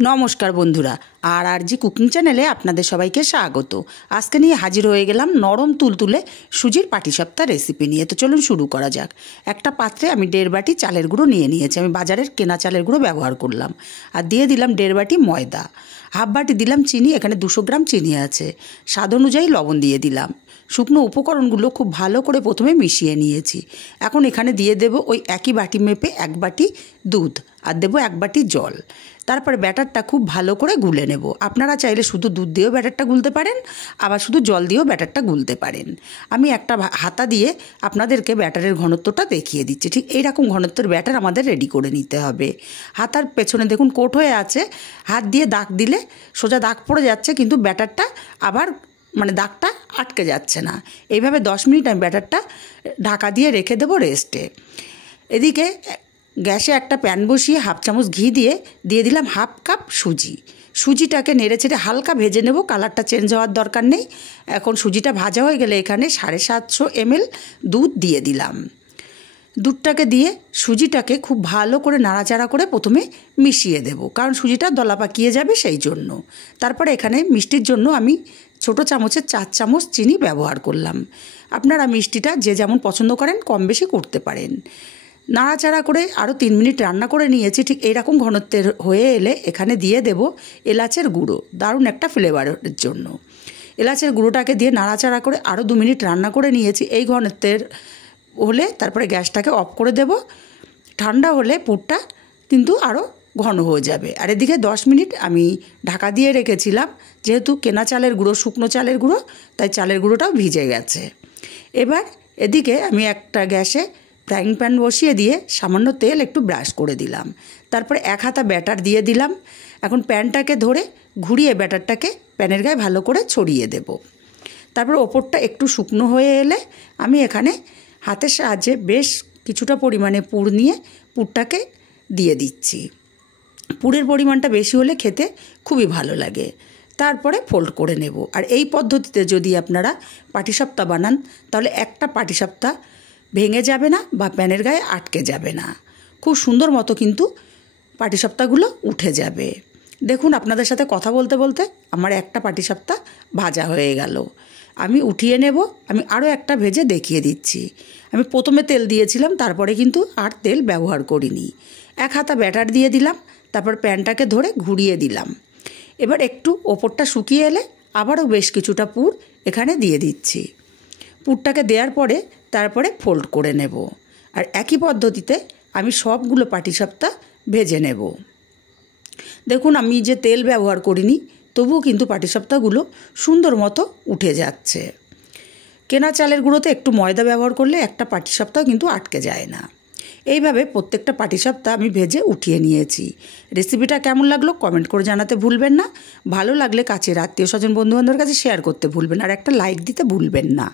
নমস্কার বন্ধুরা, আর জি কুকিং চ্যানেলে আপনাদের সবাইকে স্বাগত। আজকে নিয়ে হাজির হয়ে গেলাম নরম তুলতুলে সুজির পাটিসাপটা রেসিপি নিয়ে। তো চলুন শুরু করা যাক। একটা পাত্রে আমি 1.5 বাটি চালের গুঁড়ো নিয়ে নিয়েছি। আমি বাজারের কেনা চালের গুঁড়ো ব্যবহার করলাম। আর দিয়ে দিলাম 1.5 বাটি ময়দা, হাফ বাটি দিলাম চিনি, এখানে 200 গ্রাম চিনি আছে, স্বাদ অনুযায়ী লবণ দিয়ে দিলাম। শুকনো উপকরণগুলো খুব ভালো করে প্রথমে মিশিয়ে নিয়েছি। এখন এখানে দিয়ে দেব ওই একই বাটি মেপে 1 বাটি দুধ, আর দেবো 1 বাটি জল। তারপরে ব্যাটারটা খুব ভালো করে গুলে নেব। আপনারা চাইলে শুধু দুধ দিয়েও ব্যাটারটা গুলতে পারেন, আবার শুধু জল দিয়েও ব্যাটারটা গুলতে পারেন। আমি একটা হাতা দিয়ে আপনাদেরকে ব্যাটারের ঘনত্বটা দেখিয়ে দিচ্ছি। ঠিক এইরকম ঘনত্বের ব্যাটার আমাদের রেডি করে নিতে হবে। হাতার পেছনে দেখুন কোট হয়ে আছে, হাত দিয়ে দাগ দিলে সোজা দাগ পড়ে যাচ্ছে, কিন্তু ব্যাটারটা আবার দাগটা আটকে যাচ্ছে না। এইভাবে 10 মিনিট আমি ব্যাটারটা ঢাকা দিয়ে রেখে দেবো রেস্টে। এদিকে গ্যাসে একটা প্যান বসিয়ে হাফ চামচ ঘি দিয়ে দিলাম হাফ কাপ সুজি। সুজিটাকে নেড়ে চেড়ে হালকা ভেজে নেব, কালারটা চেঞ্জ হওয়ার দরকার নেই। এখন সুজিটা ভাজা হয়ে গেলে এখানে 750 ml দুধ দিয়ে দিলাম। দুধটাকে দিয়ে সুজিটাকে খুব ভালো করে নাড়াচাড়া করে প্রথমে মিশিয়ে দেব, কারণ সুজিটা দলা পাকিয়ে যাবে সেই জন্য। তারপরে এখানে মিষ্টির জন্য আমি ছোটো চামচের 4 চামচ চিনি ব্যবহার করলাম। আপনারা মিষ্টিটা যে যেমন পছন্দ করেন কম বেশি করতে পারেন। নাড়াচাড়া করে আরও 3 মিনিট রান্না করে নিয়েছি। ঠিক এইরকম ঘনত্বের হয়ে এলে এখানে দিয়ে দেব এলাচের গুঁড়ো, দারুণ একটা ফ্লেভারের জন্য। এলাচের গুঁড়োটাকে দিয়ে নাড়াচাড়া করে আরও 2 মিনিট রান্না করে নিয়েছি। এই ঘনত্বের হলে তারপরে গ্যাসটাকে অফ করে দেব। ঠান্ডা হলে পুরটা কিন্তু আরও ঘন হয়ে যাবে। আর এদিকে 10 মিনিট আমি ঢাকা দিয়ে রেখেছিলাম, যেহেতু কেনা চালের গুঁড়ো, শুকনো চালের গুঁড়ো, তাই চালের গুঁড়োটাও ভিজে গেছে। এবার এদিকে আমি একটা গ্যাসে ফ্রাইং প্যান বসিয়ে দিয়ে সামান্য তেল একটু ব্রাশ করে দিলাম। তারপরে 1 হাতা ব্যাটার দিয়ে দিলাম। এখন প্যানটাকে ধরে ঘুরিয়ে ব্যাটারটাকে প্যানের গায়ে ভালো করে ছড়িয়ে দেব। তারপর ওপরটা একটু শুকনো হয়ে এলে আমি এখানে হাতের সাহায্যে বেশ কিছুটা পরিমাণে পুর নিয়ে পুরটাকে দিয়ে দিচ্ছি। পুরের পরিমাণটা বেশি হলে খেতে খুবই ভালো লাগে। তারপরে ফোল্ড করে নেব। আর এই পদ্ধতিতে যদি আপনারা পাটিসাপটা বানান তাহলে একটা পাটিসাপটা ভেঙে যাবে না বা প্যানের গায়ে আটকে যাবে না। খুব সুন্দর মতো কিন্তু পাটিসাপটাগুলো উঠে যাবে। দেখুন, আপনাদের সাথে কথা বলতে বলতে আমার একটা পাটিসাপটা ভাজা হয়ে গেল। আমি উঠিয়ে নেব। আমি আরও একটা ভেজে দেখিয়ে দিচ্ছি। আমি প্রথমে তেল দিয়েছিলাম, তারপরে কিন্তু আর তেল ব্যবহার করিনি। 1 হাতা ব্যাটার দিয়ে দিলাম, তারপর প্যানটাকে ধরে ঘুরিয়ে দিলাম। এবার একটু ওপরটা শুকিয়ে এলে আবারও বেশ কিছুটা পুর এখানে দিয়ে দিচ্ছি। পুরটাকে দেওয়ার পরে তারপরে ফোল্ড করে নেব। আর একই পদ্ধতিতে আমি সবগুলো পাটিসাপটা ভেজে নেব। দেখুন, আমি যে তেল ব্যবহার করিনি তবুও কিন্তু পাটিসাপটাগুলো সুন্দর মতো উঠে যাচ্ছে। কেনা চালের গুঁড়োতে একটু ময়দা ব্যবহার করলে একটা পাটিসাপটাও কিন্তু আটকে যায় না। এইভাবে প্রত্যেকটা পাটিসাপটা আমি ভেজে উঠিয়ে নিয়েছি। রেসিপিটা কেমন লাগলো কমেন্ট করে জানাতে ভুলবেন না। ভালো লাগলে কাছের আত্মীয় স্বজন বন্ধুবান্ধবের কাছে শেয়ার করতে ভুলবেন না, আর একটা লাইক দিতে ভুলবেন না।